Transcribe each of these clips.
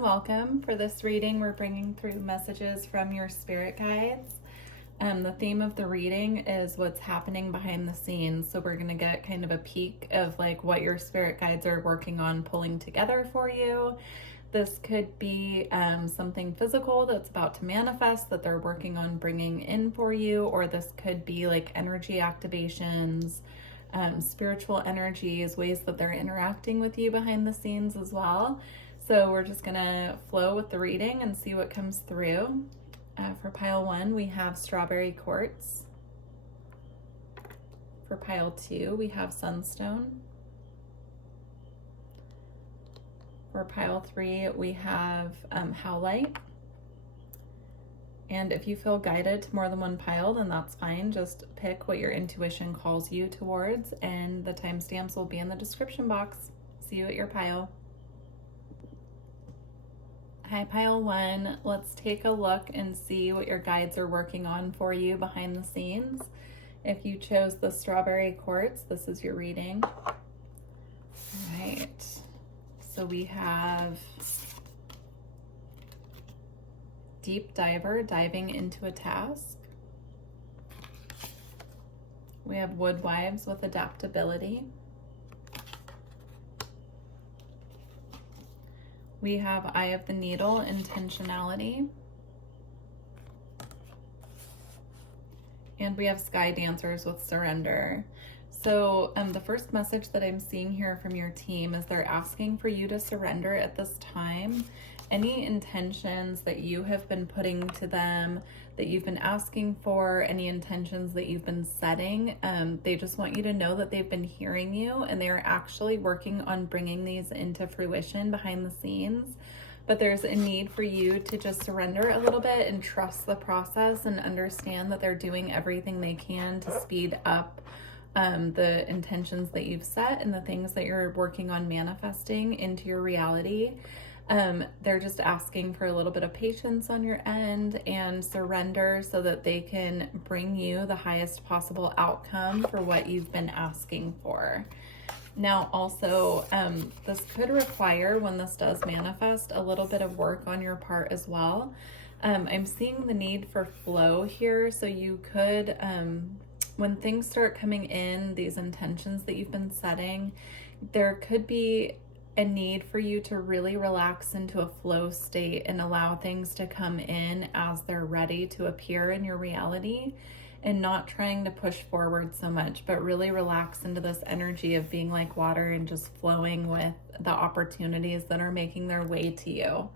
and welcome. For this reading, we're bringing through messages from your spirit guides. The theme of the reading is what's happening behind the scenes. So we're going to get kind of a peek of like what your spirit guides are working on pulling together for you. This could be something physical that's about to manifest that they're working on bringing in for you, or this could be like energy activations, spiritual energies, ways that they're interacting with you behind the scenes as well. So we're just gonna flow with the reading and see what comes through. For pile 1, we have strawberry quartz. For pile 2, we have sunstone. For pile 3, we have howlite. And if you feel guided to more than one pile, then that's fine. Just pick what your intuition calls you towards, and the timestamps will be in the description box. See you at your pile. Hi, pile 1. Let's take a look and see what your guides are working on for you behind the scenes. If you chose the strawberry quartz, this is your reading. All right. So we have deep diver, diving into a task. We have wood wives with adaptability. We have eye of the needle, intentionality. And we have sky dancers with surrender. So the first message that I'm seeing here from your team is they're asking for you to surrender at this time. Any intentions that you have been putting to them, that you've been asking for, any intentions that you've been setting, they just want you to know that they've been hearing you and they're actually working on bringing these into fruition behind the scenes. But there's a need for you to just surrender a little bit and trust the process and understand that they're doing everything they can to speed up the intentions that you've set and the things that you're working on manifesting into your reality. They're just asking for a little bit of patience on your end and surrender so that they can bring you the highest possible outcome for what you've been asking for. Now, also, this could require, when this does manifest, a little bit of work on your part as well. I'm seeing the need for flow here, so you could, when things start coming in, these intentions that you've been setting, there could be a need for you to really relax into a flow state and allow things to come in as they're ready to appear in your reality, and not trying to push forward so much, but really relax into this energy of being like water and just flowing with the opportunities that are making their way to you.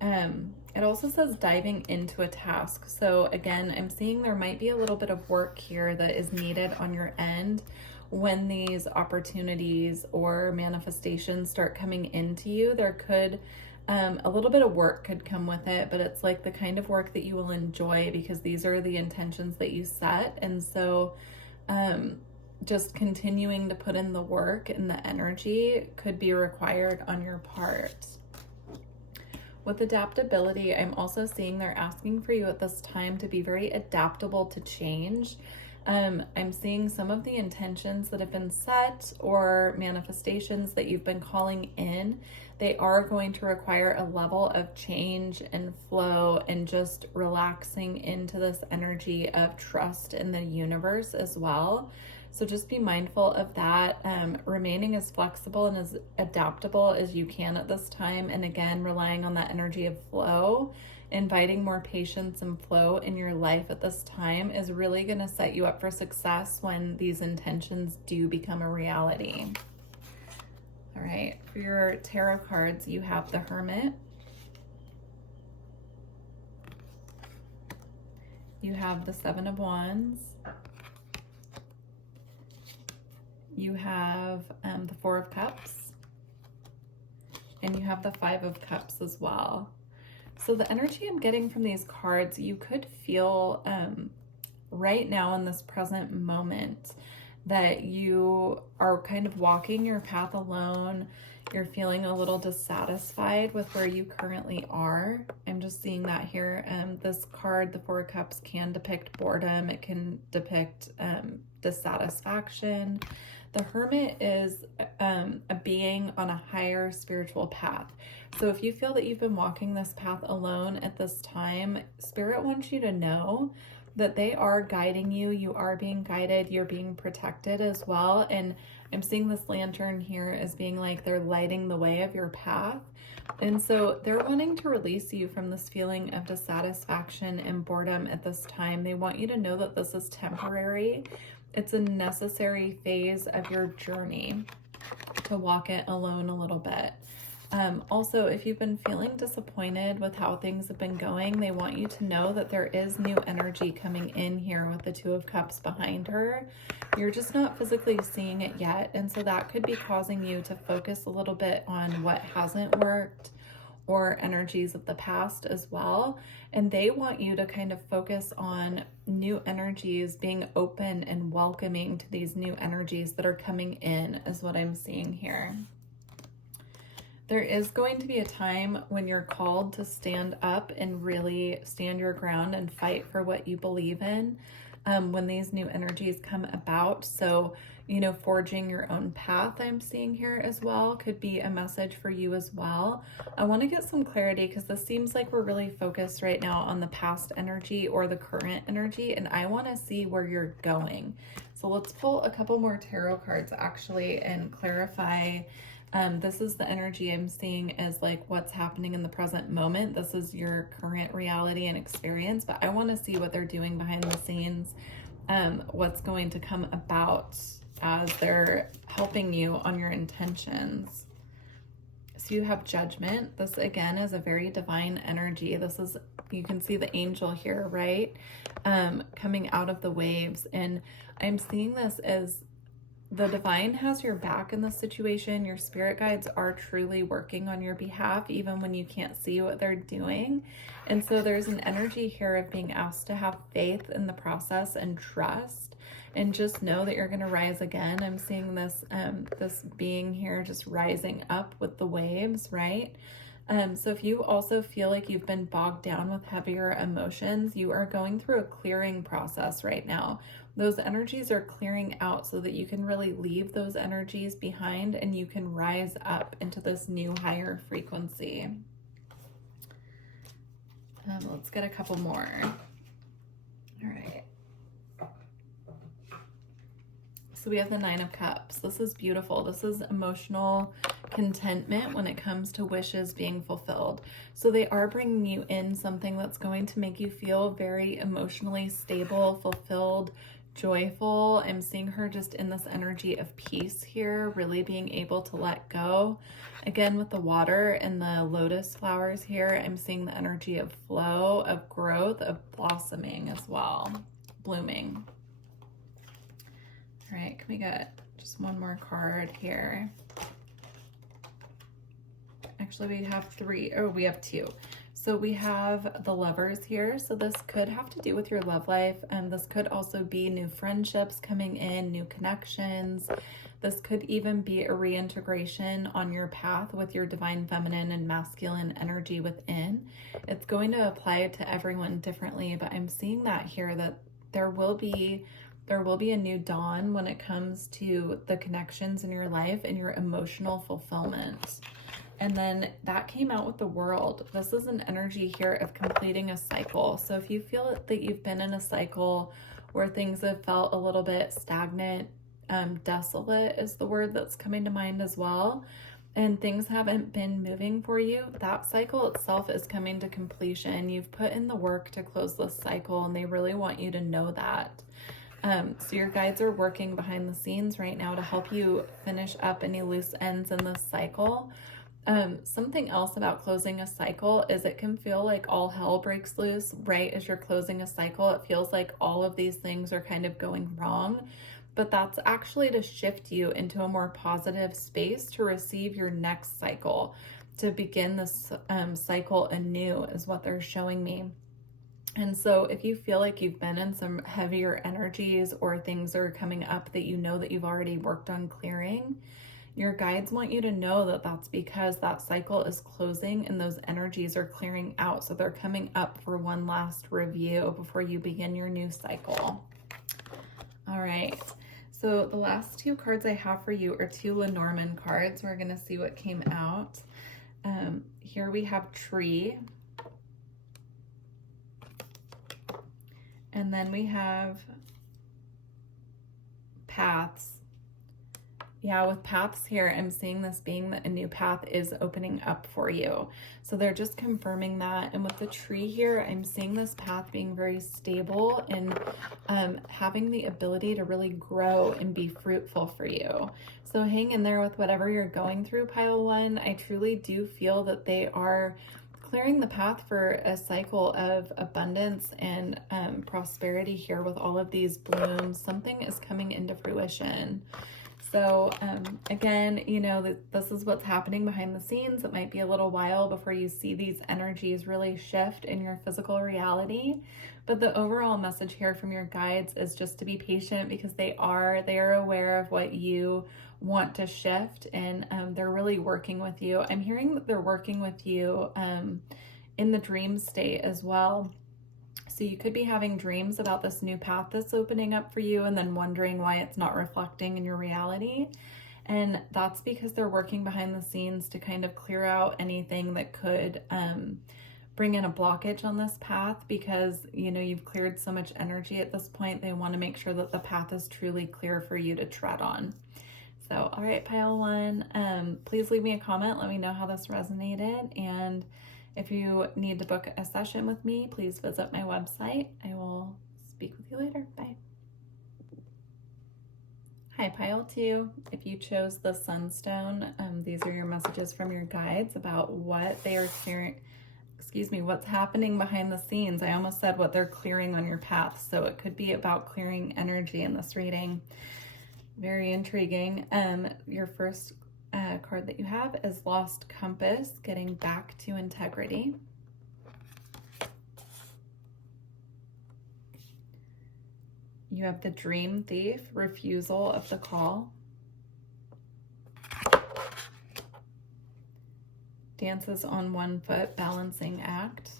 It also says diving into a task. So again, I'm seeing there might be a little bit of work here that is needed on your end when these opportunities or manifestations start coming into you. There could, a little bit of work could come with it, but it's like the kind of work that you will enjoy because these are the intentions that you set. And so just continuing to put in the work and the energy could be required on your part. With adaptability, I'm also seeing they're asking for you at this time to be very adaptable to change. I'm seeing some of the intentions that have been set or manifestations that you've been calling in. They are going to require a level of change and flow and just relaxing into this energy of trust in the universe as well. So just be mindful of that, remaining as flexible and as adaptable as you can at this time. And again, relying on that energy of flow, inviting more patience and flow in your life at this time is really going to set you up for success when these intentions do become a reality. All right, for your tarot cards, you have the Hermit. You have the Seven of Wands. You have the Four of Cups, and you have the Five of Cups as well. So the energy I'm getting from these cards, you could feel right now in this present moment that you are kind of walking your path alone. You're feeling a little dissatisfied with where you currently are. I'm just seeing that here. This card, the Four of Cups, can depict boredom. It can depict dissatisfaction. The Hermit is a being on a higher spiritual path. So if you feel that you've been walking this path alone at this time, Spirit wants you to know that they are guiding you. You are being guided. You're being protected as well. And I'm seeing this lantern here as being like they're lighting the way of your path. And so they're wanting to release you from this feeling of dissatisfaction and boredom at this time. They want you to know that this is temporary. It's a necessary phase of your journey to walk it alone a little bit. Also, if you've been feeling disappointed with how things have been going, they want you to know that there is new energy coming in here with the Two of Cups behind her. You're just not physically seeing it yet. And so that could be causing you to focus a little bit on what hasn't worked or energies of the past as well. And they want you to kind of focus on new energies, being open and welcoming to these new energies that are coming in, is what I'm seeing here. There is going to be a time when you're called to stand up and really stand your ground and fight for what you believe in when these new energies come about. So, you know, forging your own path, I'm seeing here as well, could be a message for you as well. I want to get some clarity because this seems like we're really focused right now on the past energy or the current energy, and I want to see where you're going. So let's pull a couple more tarot cards actually and clarify. This is the energy I'm seeing as like what's happening in the present moment. This is your current reality and experience, but I want to see what they're doing behind the scenes, what's going to come about as they're helping you on your intentions. So you have Judgment. This again is a very divine energy. This is, you can see the angel here, right? Coming out of the waves. And I'm seeing this as the divine has your back in this situation. Your spirit guides are truly working on your behalf, even when you can't see what they're doing. And so there's an energy here of being asked to have faith in the process and trust, and just know that you're going to rise again. I'm seeing this, this being here just rising up with the waves, right? So if you also feel like you've been bogged down with heavier emotions, you are going through a clearing process right now. Those energies are clearing out so that you can really leave those energies behind and you can rise up into this new higher frequency. Let's get a couple more. All right. So we have the Nine of Cups. This is beautiful. This is emotional contentment when it comes to wishes being fulfilled. So they are bringing you in something that's going to make you feel very emotionally stable, fulfilled, joyful. I'm seeing her just in this energy of peace here, really being able to let go. Again, with the water and the lotus flowers here, I'm seeing the energy of flow, of growth, of blossoming as well, blooming. All right, can we get just one more card here? Actually, we have three, or we have two. So we have the Lovers here. So this could have to do with your love life. And this could also be new friendships coming in, new connections. This could even be a reintegration on your path with your divine feminine and masculine energy within. It's going to apply to everyone differently, but I'm seeing that here, that there will be a new dawn when it comes to the connections in your life and your emotional fulfillment. And then that came out with the World. This is an energy here of completing a cycle. So if you feel that you've been in a cycle where things have felt a little bit stagnant, desolate is the word that's coming to mind as well, and things haven't been moving for you, that cycle itself is coming to completion. You've put in the work to close this cycle, and they really want you to know that. So your guides are working behind the scenes right now to help you finish up any loose ends in this cycle. Something else about closing a cycle is it can feel like all hell breaks loose right as you're closing a cycle. It feels like all of these things are kind of going wrong, but that's actually to shift you into a more positive space to receive your next cycle, to begin this cycle anew is what they're showing me. And so if you feel like you've been in some heavier energies or things are coming up that you know that you've already worked on clearing, your guides want you to know that that's because that cycle is closing and those energies are clearing out. So they're coming up for one last review before you begin your new cycle. All right. So the last two cards I have for you are two Lenormand cards. We're going to see what came out. Here we have tree. And then we have paths. Yeah, with paths here, I'm seeing this being that a new path is opening up for you. So they're just confirming that. And with the tree here, I'm seeing this path being very stable and having the ability to really grow and be fruitful for you. So hang in there with whatever you're going through, pile one. I truly do feel that they are clearing the path for a cycle of abundance and prosperity here with all of these blooms. Something is coming into fruition. So again, you know, this is what's happening behind the scenes. It might be a little while before you see these energies really shift in your physical reality. But the overall message here from your guides is just to be patient, because they are aware of what you want to shift, and they're really working with you. I'm hearing that they're working with you in the dream state as well. So you could be having dreams about this new path that's opening up for you and then wondering why it's not reflecting in your reality. And that's because they're working behind the scenes to kind of clear out anything that could bring in a blockage on this path, because, you know, you've cleared so much energy at this point. They want to make sure that the path is truly clear for you to tread on. So, all right, pile one, please leave me a comment. Let me know how this resonated. And if you need to book a session with me, please visit my website. I will speak with you later. Bye. Hi, pile two. If you chose the sunstone, these are your messages from your guides about what they are clearing, what's happening behind the scenes. I almost said what they're clearing on your path. So it could be about clearing energy in this reading. Very intriguing. Your first card that you have is Lost Compass, getting back to integrity. You have the Dream Thief, refusal of the call. Dances on one foot, balancing act.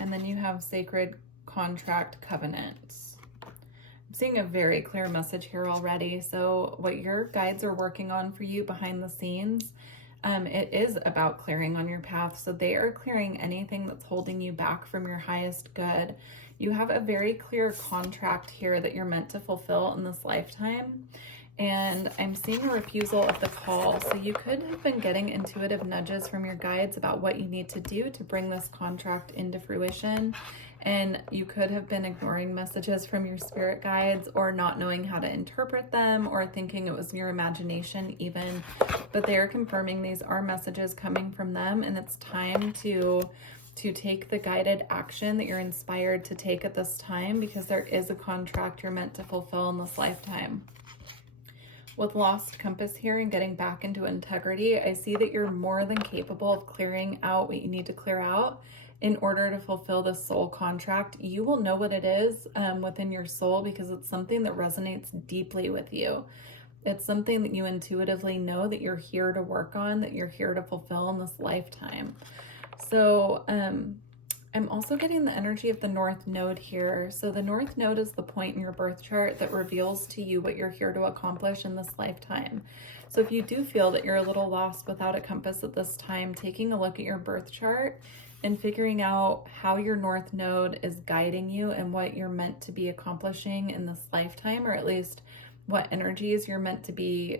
And then you have Sacred Contract, covenants. I'm seeing a very clear message here already. So what your guides are working on for you behind the scenes, it is about clearing on your path. So they are clearing anything that's holding you back from your highest good. You have a very clear contract here that you're meant to fulfill in this lifetime. And I'm seeing a refusal of the call. So you could have been getting intuitive nudges from your guides about what you need to do to bring this contract into fruition. And you could have been ignoring messages from your spirit guides, or not knowing how to interpret them, or thinking it was your imagination even. But they are confirming these are messages coming from them, and it's time to take the guided action that you're inspired to take at this time, because there is a contract you're meant to fulfill in this lifetime. With Lost Compass here and getting back into integrity, I see that you're more than capable of clearing out what you need to clear out in order to fulfill the soul contract. You will know what it is within your soul, because it's something that resonates deeply with you. It's something that you intuitively know that you're here to work on, that you're here to fulfill in this lifetime. So I'm also getting the energy of the North Node here. So the North Node is the point in your birth chart that reveals to you what you're here to accomplish in this lifetime. So if you do feel that you're a little lost without a compass at this time, taking a look at your birth chart and figuring out how your North Node is guiding you and what you're meant to be accomplishing in this lifetime, or at least what energies you're meant to be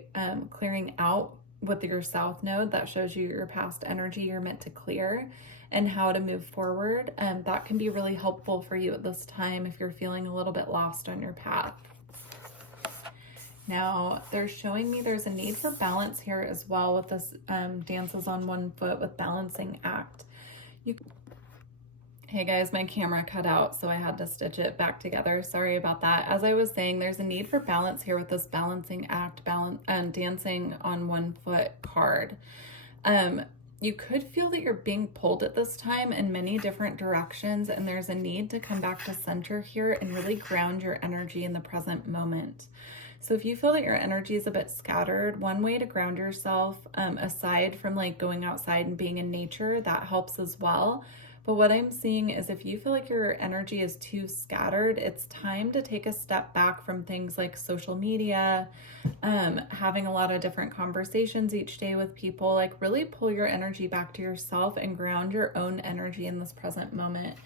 clearing out with your South Node. That shows you your past energy you're meant to clear and how to move forward. That can be really helpful for you at this time if you're feeling a little bit lost on your path. Now, they're showing me there's a need for balance here as well with this dances on one foot with balancing act. Hey guys, my camera cut out, so I had to stitch it back together. Sorry about that. As I was saying, there's a need for balance here with this balancing act, dancing on one foot card. You could feel that you're being pulled at this time in many different directions, and there's a need to come back to center here and really ground your energy in the present moment. So if you feel that your energy is a bit scattered, one way to ground yourself, aside from like going outside and being in nature, that helps as well. But what I'm seeing is if you feel like your energy is too scattered, it's time to take a step back from things like social media, having a lot of different conversations each day with people. Like really pull your energy back to yourself and ground your own energy in this present moment,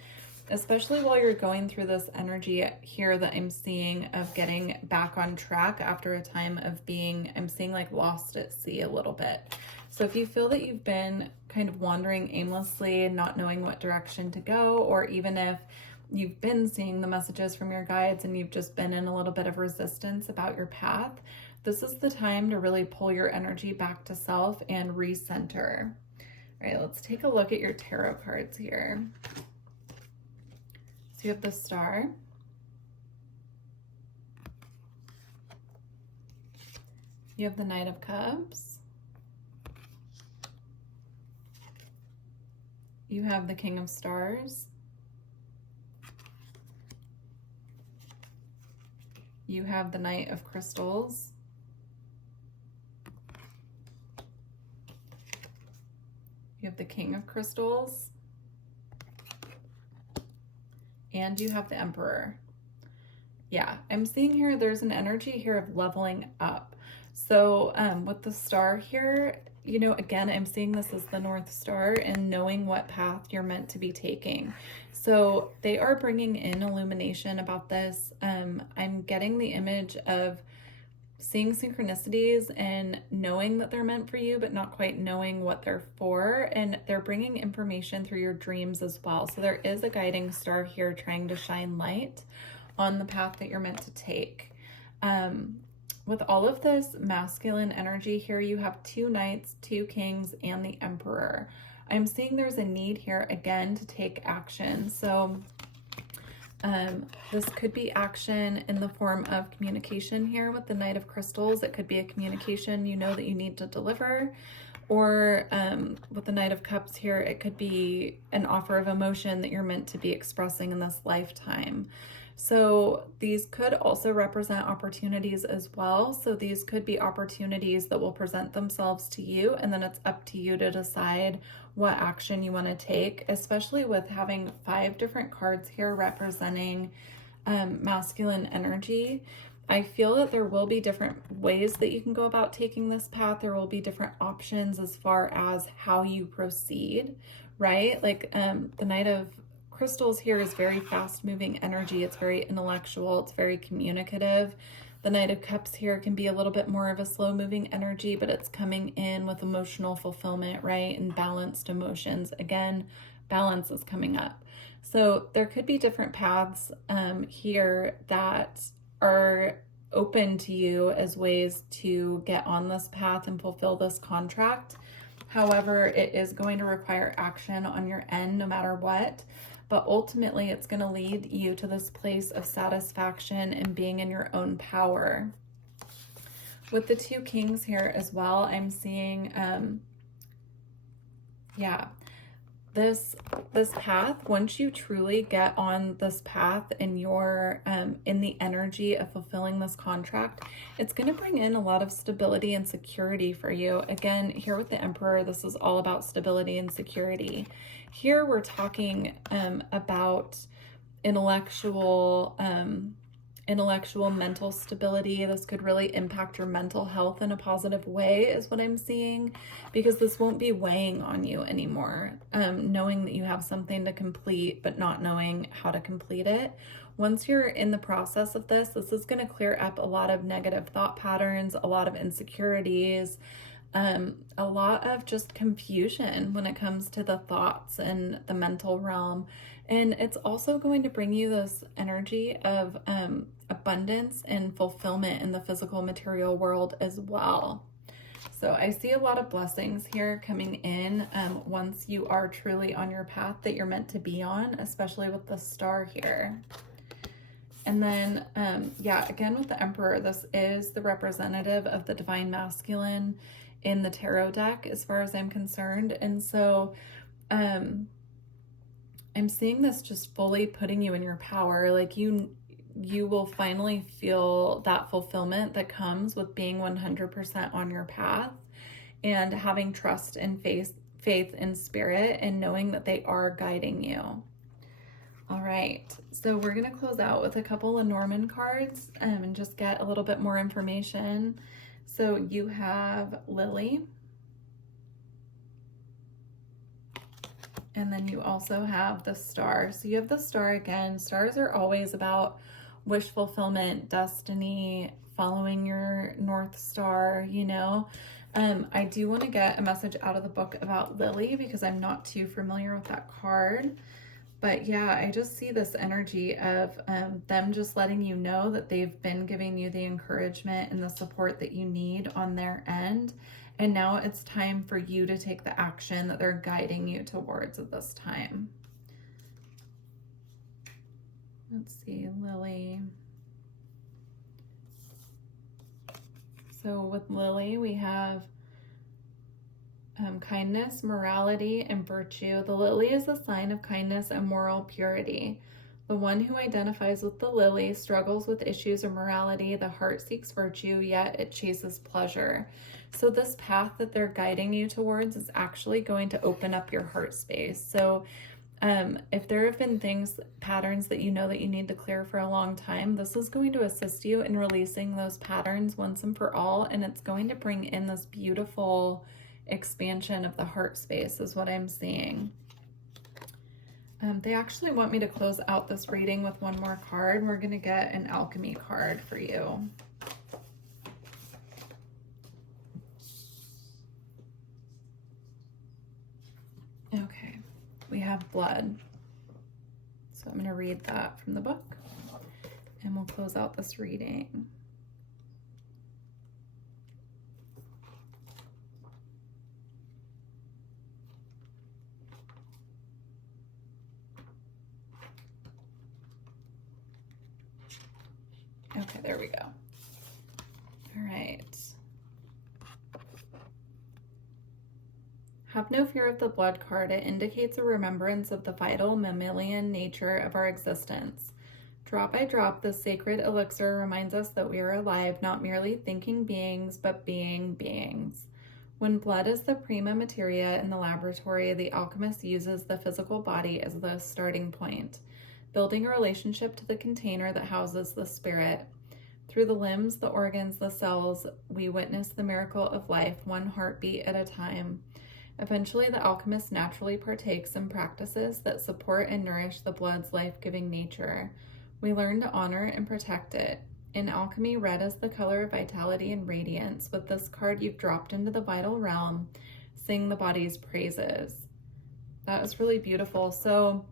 especially while you're going through this energy here that I'm seeing of getting back on track after a time of being, I'm seeing like lost at sea a little bit. So if you feel that you've been kind of wandering aimlessly, not knowing what direction to go, or even if you've been seeing the messages from your guides and you've just been in a little bit of resistance about your path, this is the time to really pull your energy back to self and recenter. All right, let's take a look at your tarot cards here. So you have the Star, you have the Knight of Cups, you have the King of Stars, you have the Knight of Crystals, you have the King of Crystals, and you have the Emperor. Yeah, I'm seeing here there's an energy here of leveling up. So with the Star here, you know, again, I'm seeing this as the North Star and knowing what path you're meant to be taking. So they are bringing in illumination about this. I'm getting the image of seeing synchronicities and knowing that they're meant for you, but not quite knowing what they're for. And they're bringing information through your dreams as well. So there is a guiding star here trying to shine light on the path that you're meant to take. With all of this masculine energy here, you have 2 knights, 2 kings, and the Emperor. I'm seeing there's a need here again to take action. So this could be action in the form of communication here with the Knight of Crystals. It could be a communication you know that you need to deliver. Or with the Knight of Cups here, it could be an offer of emotion that you're meant to be expressing in this lifetime. So these could also represent opportunities as well. So these could be opportunities that will present themselves to you, and then it's up to you to decide what action you want to take, especially with having 5 different cards here representing masculine energy. I feel that there will be different ways that you can go about taking this path. There will be different options as far as how you proceed, right? Like the Knight of Crystals here is very fast moving energy. It's very intellectual. It's very communicative. The Knight of Cups here can be a little bit more of a slow moving energy, but it's coming in with emotional fulfillment, right? And balanced emotions. Again, balance is coming up. So there could be different paths here that are open to you as ways to get on this path and fulfill this contract. However, it is going to require action on your end no matter what. But ultimately, it's going to lead you to this place of satisfaction and being in your own power. With the 2 kings here as well, I'm seeing, this path, once you truly get on this path and you're in the energy of fulfilling this contract, it's going to bring in a lot of stability and security for you. Again, here with the Emperor, this is all about stability and security. Here we're talking about intellectual mental stability. This could really impact your mental health in a positive way is what I'm seeing, because this won't be weighing on you anymore. Knowing that you have something to complete, but not knowing how to complete it. Once you're in the process of this, this is going to clear up a lot of negative thought patterns, a lot of insecurities, a lot of just confusion when it comes to the thoughts and the mental realm. And it's also going to bring you this energy of abundance and fulfillment in the physical material world as well. So I see a lot of blessings here coming in once you are truly on your path that you're meant to be on, especially with the Star here. And then, again, with the Emperor, this is the representative of the Divine Masculine in the tarot deck as far as I'm concerned. And so I'm seeing this just fully putting you in your power. Like you will finally feel that fulfillment that comes with being 100% on your path and having trust and faith faith in spirit and knowing that they are guiding you. All right, so we're going to close out with a couple of Norman cards and just get a little bit more information. So you have Lily, and then you also have the Star. So you have the Star again. Stars are always about wish fulfillment, destiny, following your North Star, you know. I do want to get a message out of the book about Lily because I'm not too familiar with that card. But yeah, I just see this energy of them just letting you know that they've been giving you the encouragement and the support that you need on their end. And now it's time for you to take the action that they're guiding you towards at this time. Let's see, Lily. So with Lily, we have kindness, morality, and virtue. The lily is a sign of kindness and moral purity. The one who identifies with the lily struggles with issues of morality. The heart seeks virtue, yet it chases pleasure. So this path that they're guiding you towards is actually going to open up your heart space. So if there have been patterns that you know that you need to clear for a long time, this is going to assist you in releasing those patterns once and for all. And it's going to bring in this beautiful expansion of the heart space is what I'm seeing. They actually want me to close out this reading with one more card. We're going to get an alchemy card for you. Okay, we have blood. So I'm going to read that from the book and we'll close out this reading. Okay, there we go. All right. Have no fear of the blood card. It indicates a remembrance of the vital mammalian nature of our existence. Drop by drop, this sacred elixir reminds us that we are alive, not merely thinking beings, but being beings. When blood is the prima materia in the laboratory, the alchemist uses the physical body as the starting point, building a relationship to the container that houses the spirit. Through the limbs, the organs, the cells, we witness the miracle of life, one heartbeat at a time. Eventually, the alchemist naturally partakes in practices that support and nourish the blood's life-giving nature. We learn to honor and protect it. In alchemy, red is the color of vitality and radiance. With this card, you've dropped into the vital realm. Sing the body's praises. That was really beautiful. So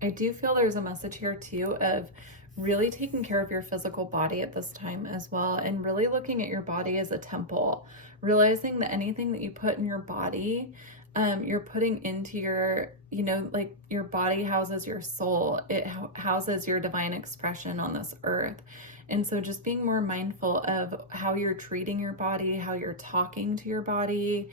I do feel there's a message here too of really taking care of your physical body at this time as well, and really looking at your body as a temple, realizing that anything that you put in your body, you're putting into your, like your body houses your soul. It houses your divine expression on this earth. And so just being more mindful of how you're treating your body, how you're talking to your body,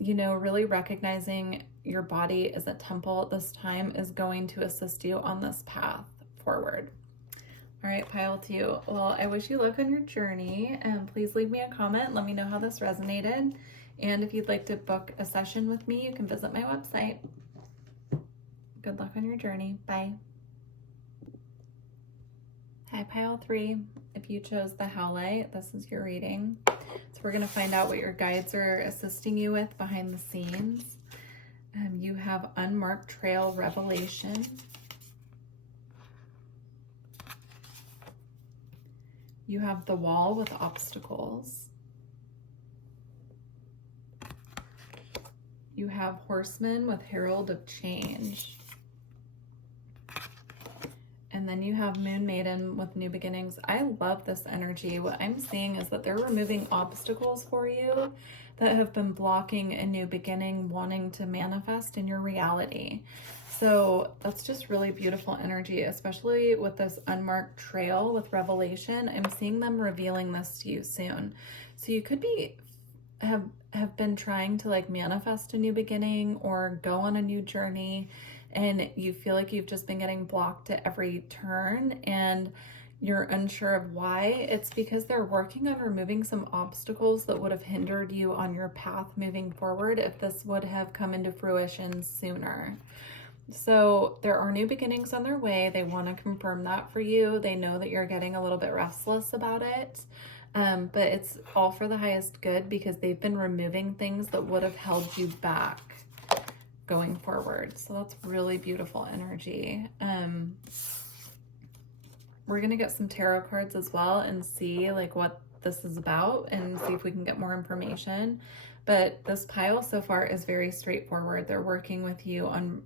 really recognizing your body as a temple at this time is going to assist you on this path forward. All right, pile 2. Well, I wish you luck on your journey, and please leave me a comment. Let me know how this resonated. And if you'd like to book a session with me, you can visit my website. Good luck on your journey. Bye. Hi, pile 3. If you chose the Howlite, this is your reading. So we're going to find out what your guides are assisting you with behind the scenes. You have Unmarked Trail Revelation. You have The Wall with Obstacles. You have Horseman with Herald of Change. And then you have Moon Maiden with New Beginnings. I love this energy. What I'm seeing is that they're removing obstacles for you that have been blocking a new beginning, wanting to manifest in your reality. So that's just really beautiful energy, especially with this unmarked trail with revelation. I'm seeing them revealing this to you soon. So you could be have been trying to like manifest a new beginning or go on a new journey, and you feel like you've just been getting blocked at every turn, and you're unsure of why, it's because they're working on removing some obstacles that would have hindered you on your path moving forward if this would have come into fruition sooner. So there are new beginnings on their way. They want to confirm that for you. They know that you're getting a little bit restless about it, but it's all for the highest good because they've been removing things that would have held you back going forward. So that's really beautiful energy. We're going to get some tarot cards as well and see like what this is about and see if we can get more information. But this pile so far is very straightforward. They're working with you on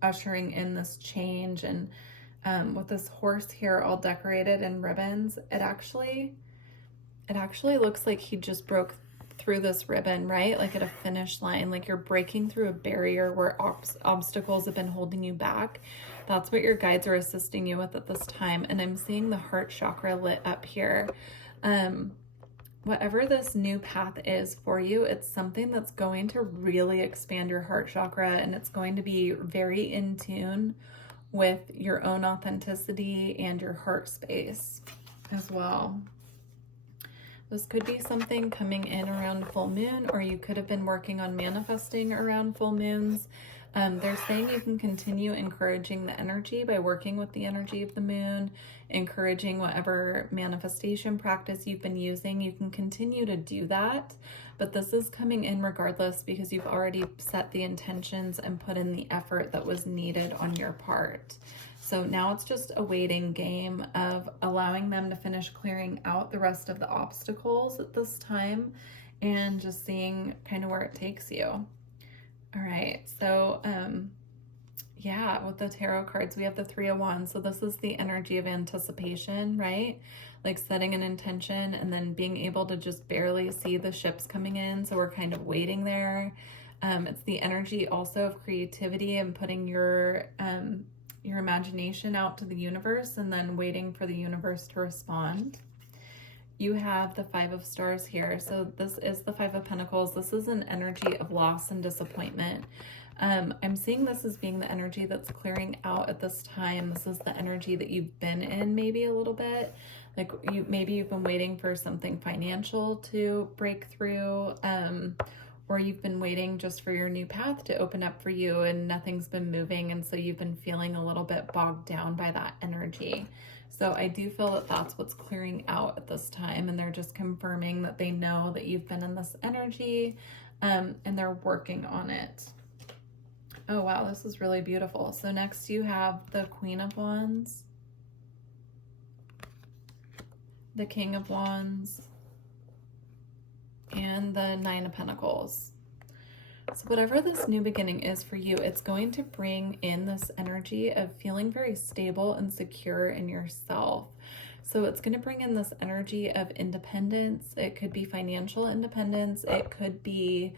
ushering in this change, and with this horse here all decorated in ribbons, it actually looks like he just broke through this ribbon, right? Like at a finish line, like you're breaking through a barrier where obstacles have been holding you back. That's what your guides are assisting you with at this time. And I'm seeing the heart chakra lit up here. Whatever this new path is for you, it's something that's going to really expand your heart chakra, and it's going to be very in tune with your own authenticity and your heart space as well. This could be something coming in around full moon, or you could have been working on manifesting around full moons. They're saying you can continue encouraging the energy by working with the energy of the moon, encouraging whatever manifestation practice you've been using. You can continue to do that, but this is coming in regardless because you've already set the intentions and put in the effort that was needed on your part. So now it's just a waiting game of allowing them to finish clearing out the rest of the obstacles at this time and just seeing kind of where it takes you. All right, so yeah, with the tarot cards, we have the Three of Wands. So this is the energy of anticipation, right? Like setting an intention and then being able to just barely see the ships coming in. So we're kind of waiting there. It's the energy also of creativity and putting your imagination out to the universe and then waiting for the universe to respond. You have the Five of Stars here. So this is the Five of Pentacles. This is an energy of loss and disappointment. I'm seeing this as being the energy that's clearing out at this time. This is the energy that you've been in maybe a little bit. Like maybe you've been waiting for something financial to break through, or you've been waiting just for your new path to open up for you and nothing's been moving. And so you've been feeling a little bit bogged down by that energy. So I do feel that that's what's clearing out at this time, and they're just confirming that they know that you've been in this energy, and they're working on it. Oh wow, this is really beautiful. So next you have the Queen of Wands, the King of Wands, and the Nine of Pentacles. So whatever this new beginning is for you, it's going to bring in this energy of feeling very stable and secure in yourself. So it's going to bring in this energy of independence. It could be financial independence. It could be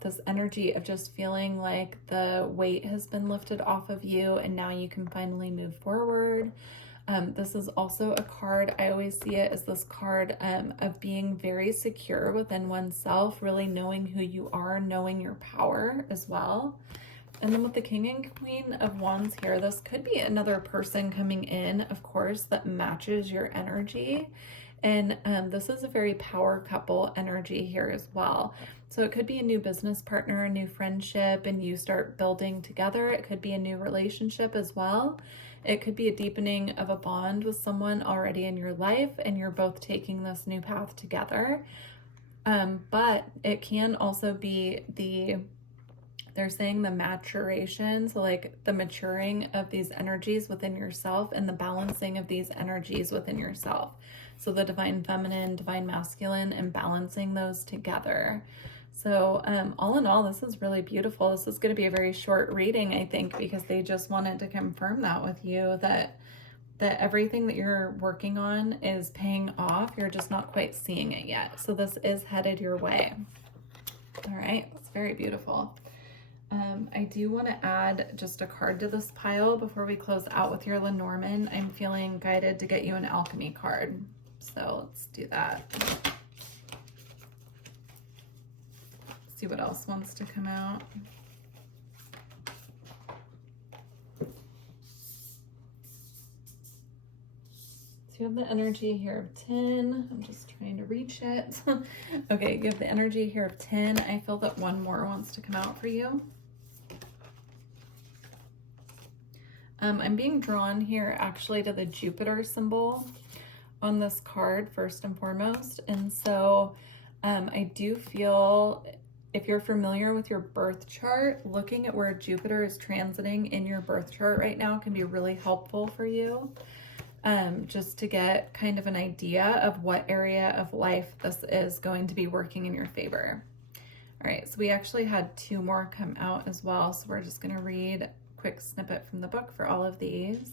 this energy of just feeling like the weight has been lifted off of you and now you can finally move forward. This is also a card, I always see it as this card of being very secure within oneself, really knowing who you are, knowing your power as well. And then with the King and Queen of Wands here, this could be another person coming in, of course, that matches your energy. And this is a very power couple energy here as well. So it could be a new business partner, a new friendship, and you start building together. It could be a new relationship as well. It could be a deepening of a bond with someone already in your life and you're both taking this new path together. But it can also be they're saying the maturation, so like the maturing of these energies within yourself and the balancing of these energies within yourself. So the divine feminine, divine masculine, and balancing those together. So all in all, this is really beautiful. This is going to be a very short reading, I think, because they just wanted to confirm that with you, that everything that you're working on is paying off. You're just not quite seeing it yet. So this is headed your way. All right, it's very beautiful. I do want to add just a card to this pile before we close out with your Lenormand. I'm feeling guided to get you an alchemy card. So let's do that. See what else wants to come out. So you have the energy here of 10. I'm just trying to reach it. Okay, you have the energy here of 10. I feel that one more wants to come out for you. I'm being drawn here actually to the Jupiter symbol on this card first and foremost. And so I do feel, if you're familiar with your birth chart, looking at where Jupiter is transiting in your birth chart right now can be really helpful for you. Just to get kind of an idea of what area of life this is going to be working in your favor. All right, so we actually had 2 more come out as well. So we're just gonna read a quick snippet from the book for all of these.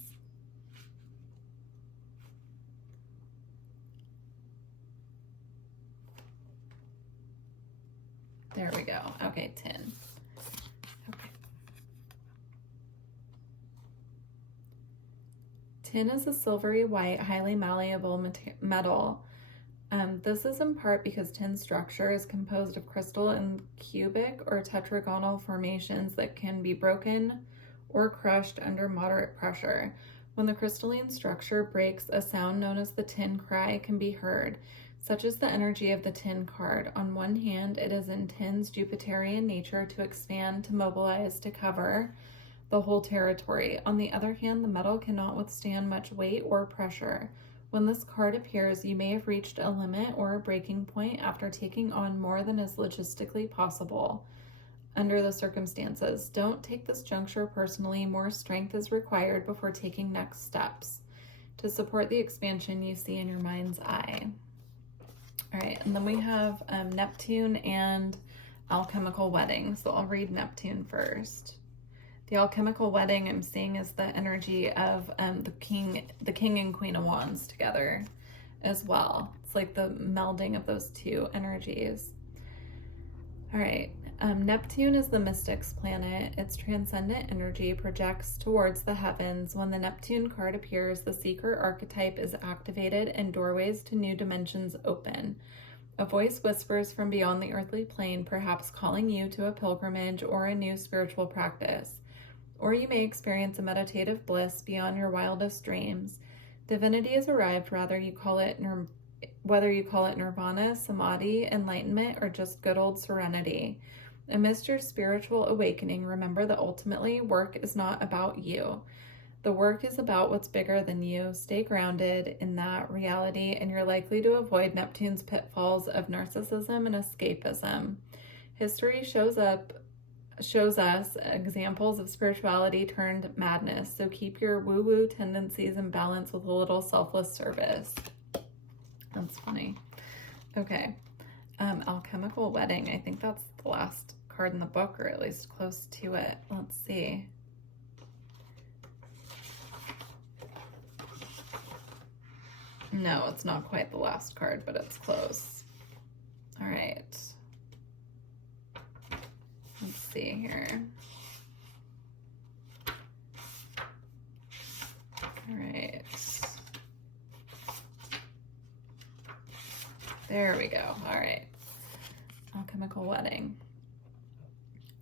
There we go. Okay, 10. Okay. 10 is a silvery white, highly malleable metal. This is in part because tin structure is composed of crystal and cubic or tetragonal formations that can be broken or crushed under moderate pressure. When the crystalline structure breaks, a sound known as the tin cry can be heard. Such is the energy of the tin card. On one hand, it is in tin's Jupiterian nature to expand, to mobilize, to cover the whole territory. On the other hand, the metal cannot withstand much weight or pressure. When this card appears, you may have reached a limit or a breaking point after taking on more than is logistically possible under the circumstances. Don't take this juncture personally. More strength is required before taking next steps to support the expansion you see in your mind's eye. All right, and then we have Neptune and alchemical wedding. So I'll read Neptune first. The alchemical wedding I'm seeing is the energy of the king and queen of wands together as well. It's like the melding of those 2 energies. All right, Neptune is the mystic's planet. Its transcendent energy projects towards the heavens. When the Neptune card appears, the seeker archetype is activated and doorways to new dimensions open. A voice whispers from beyond the earthly plane, perhaps calling you to a pilgrimage or a new spiritual practice. Or you may experience a meditative bliss beyond your wildest dreams. Divinity has arrived, whether you call it nirvana, samadhi, enlightenment, or just good old serenity. Amidst your spiritual awakening, remember that ultimately work is not about you. The work is about what's bigger than you. Stay grounded in that reality, and you're likely to avoid Neptune's pitfalls of narcissism and escapism. History shows us examples of spirituality turned madness, so keep your woo-woo tendencies in balance with a little selfless service. That's funny. Okay, alchemical wedding. I think that's the last card in the book, or at least close to it. Let's see. No, it's not quite the last card, but it's close. All right. Let's see here. All right. There we go. All right. Alchemical wedding.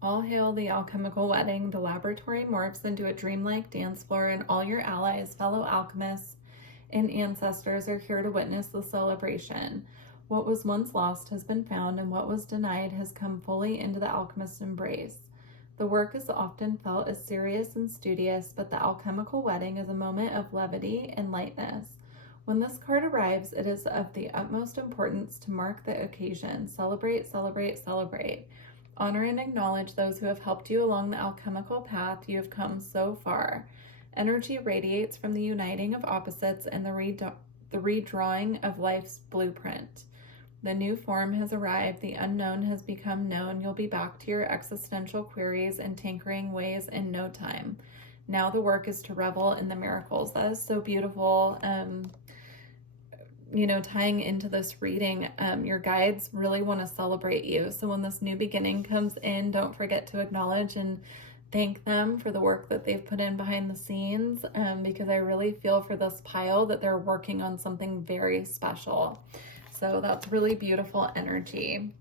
All hail the alchemical wedding. The laboratory morphs into a dreamlike dance floor, and all your allies, fellow alchemists, and ancestors are here to witness the celebration. What was once lost has been found, and what was denied has come fully into the alchemist's embrace. The work is often felt as serious and studious, but the alchemical wedding is a moment of levity and lightness. When this card arrives, it is of the utmost importance to mark the occasion. Celebrate, celebrate, celebrate. Honor and acknowledge those who have helped you along the alchemical path you have come so far. Energy radiates from the uniting of opposites and the redrawing of life's blueprint. The new form has arrived. The unknown has become known. You'll be back to your existential queries and tinkering ways in no time. Now the work is to revel in the miracles. That is so beautiful. Tying into this reading, your guides really want to celebrate you. So when this new beginning comes in, don't forget to acknowledge and thank them for the work that they've put in behind the scenes, because I really feel for this pile that they're working on something very special. So that's really beautiful energy.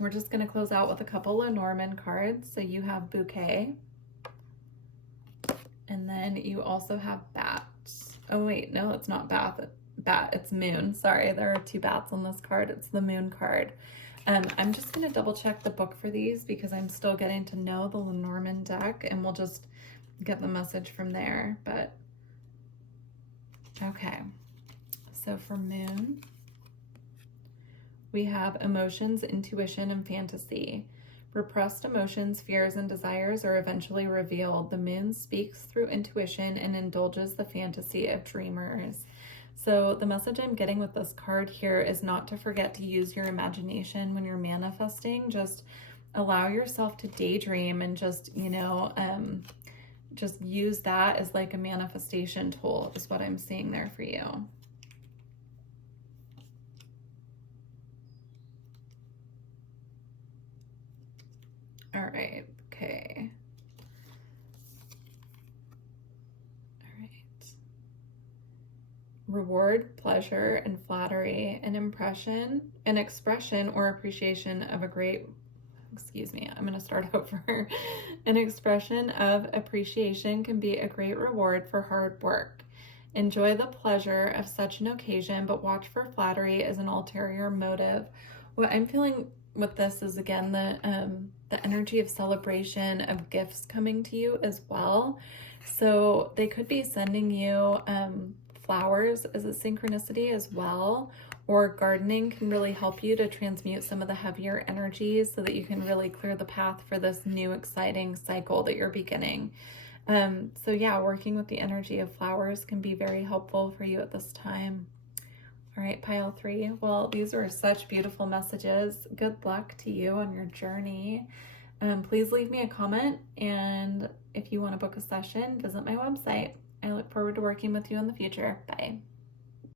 We're just going to close out with a couple of Norman cards. So you have bouquet, and then you also have bat. Oh wait, no, it's not bat, it's moon. Sorry, there are two bats on this card. It's the moon card. I'm just gonna double check the book for these because I'm still getting to know the Lenormand deck, and we'll just get the message from there. But okay, so for moon, we have emotions, intuition, and fantasy. Repressed emotions, fears, and desires are eventually revealed. The moon speaks through intuition and indulges the fantasy of dreamers. So the message I'm getting with this card here is not to forget to use your imagination when you're manifesting. Just allow yourself to daydream and just, just use that as like a manifestation tool is what I'm seeing there for you. All right, okay. All right. Reward, pleasure, and flattery, an expression or appreciation of a great, I'm going to start over. An expression of appreciation can be a great reward for hard work. Enjoy the pleasure of such an occasion, but watch for flattery as an ulterior motive. What I'm feeling with this is, again, the energy of celebration, of gifts coming to you as well. So they could be sending you flowers as a synchronicity as well, or gardening can really help you to transmute some of the heavier energies so that you can really clear the path for this new exciting cycle that you're beginning. So yeah, working with the energy of flowers can be very helpful for you at this time. All right, pile 3. Well, these are such beautiful messages. Good luck to you on your journey. Please leave me a comment, and if you want to book a session, visit my website. I look forward to working with you in the future. Bye.